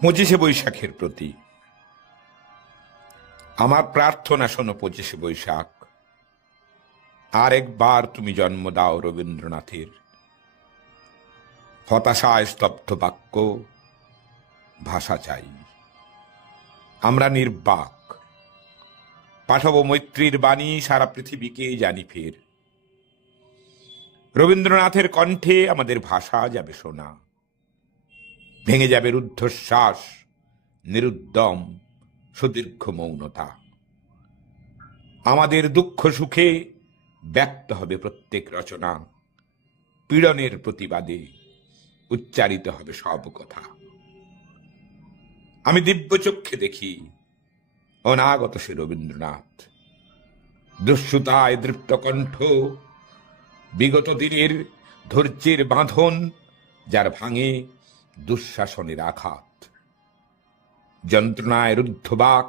পঁচিশে বৈশাখের প্রতি আমার প্রার্থনা শোনো। 25শে বৈশাখ, আর একবার তুমি জন্ম দাও রবীন্দ্রনাথের। হতাশায় স্তব্ধ বাক্য, ভাষা চাই। আমরা নির্বাক, পাঠাবো মৈত্রীর বাণী সারা পৃথিবীকে জানি ফের। রবীন্দ্রনাথের কণ্ঠে আমাদের ভাষা যাবে শোনা, ভেঙে যাবে রুদ্ধশ্বাস, নিরুদ্যম সুদীর্ঘ মৌনতা। আমাদের দুঃখ সুখে ব্যক্ত হবে প্রত্যেক রচনা, পীড়নের প্রতিবাদে উচ্চারিত হবে সব কথা। আমি দিব্য চক্ষে দেখি অনাগত সে রবীন্দ্রনাথ, দুঃসুতায় দৃপ্ত কণ্ঠ, বিগত দিনের ধৈর্যের বাঁধন যার ভাঙে দুঃশাসনের আঘাত। যন্ত্রণায় রুদ্ধ বাক,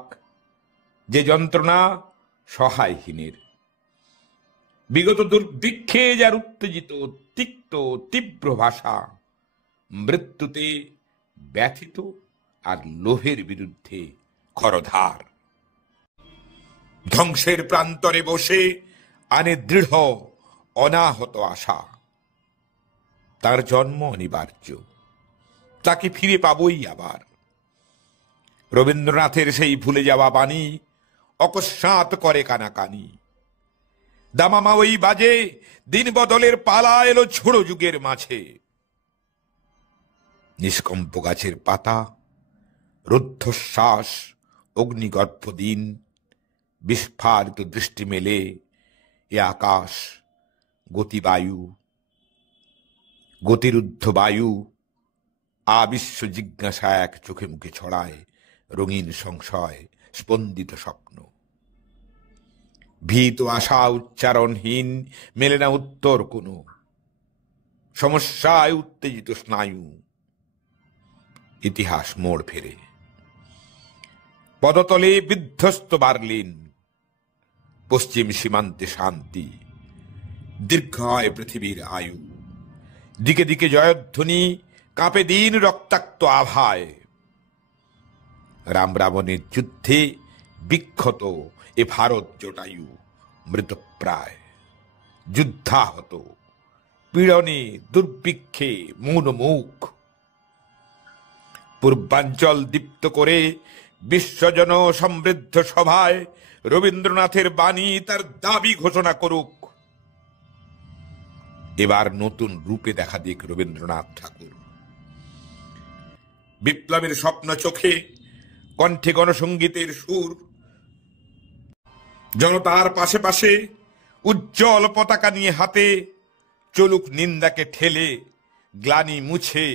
যে যন্ত্রণা সহায়হীনের। বিগত দুর্ভিক্ষে যার উত্তেজিত তিক্ত তীব্র ভাষা, মৃত্যুতে ব্যথিত আর লোভের বিরুদ্ধে খরধার। ধ্বংসের প্রান্তরে বসে আনে দৃঢ় অনাহত আশা। তার জন্ম অনিবার্য, তাকে ফিরে পাবই আবার। রবীন্দ্রনাথের সেই ভুলে যাওয়া বাণী অকস্মাৎ করে কানাকানি। দামামা ওই বাজে, দিন বদলের পালা এলো ঝোড়ো যুগের মাঝে। নিষ্কম্প গাছের পাতা, রুদ্ধশ্বাস, অগ্নিগর্ভ দিন, বিস্ফারিত দৃষ্টি মেলে এ আকাশ, গতিবায়ু, গতিরুদ্ধ বায়ু। আবিশ্ব জিজ্ঞাসা এক চোখে মুখে ছড়ায়, রঙিন সংশয়, স্পন্দিত স্বপ্ন। ভীত আশা উচ্চারণহীন, মেলে না উত্তর কোনো। সমস্যায় উত্তেজিত স্নায়ু, ইতিহাস মোড় ফেরে। পদতলে বিধ্বস্ত বার্লিন, পশ্চিম সীমান্তে শান্তি, দীর্ঘ হয় পৃথিবীর আয়ু। দিকে দিকে জয়ধ্বনি, কাঁপে দিন রক্তাক্ত আভায়। রাম রাবণের যুদ্ধে বিক্ষত এ ভারত জটায়ু, মৃতপ্রায়, যুদ্ধাহত, পীড়নে দুর্ভিক্ষে মৌন মুখ। পূর্বাঞ্চল দীপ্ত করে বিশ্বজন সমৃদ্ধ সভায় রবীন্দ্রনাথের বাণী তার দাবি ঘোষণা করুক। এবার নতুন রূপে দেখা দিক রবীন্দ্রনাথ ঠাকুর। বিপ্লবের স্বপ্ন চোখে, কণ্ঠে গণসঙ্গীতের সুর। জনতার পাশে পাশে উজ্জ্বল পতাকা নিয়ে হাতে, চলুক নিন্দাকে ঠেলে, গ্লানি মুছে,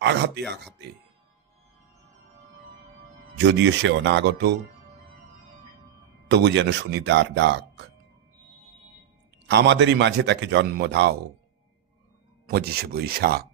আঘাতে আঘাতে। যদিও সে অনাগত, তবু যেন শুনি তার ডাক। আমাদেরই মাঝে তাকে জন্ম দাও 25শে বৈশাখ।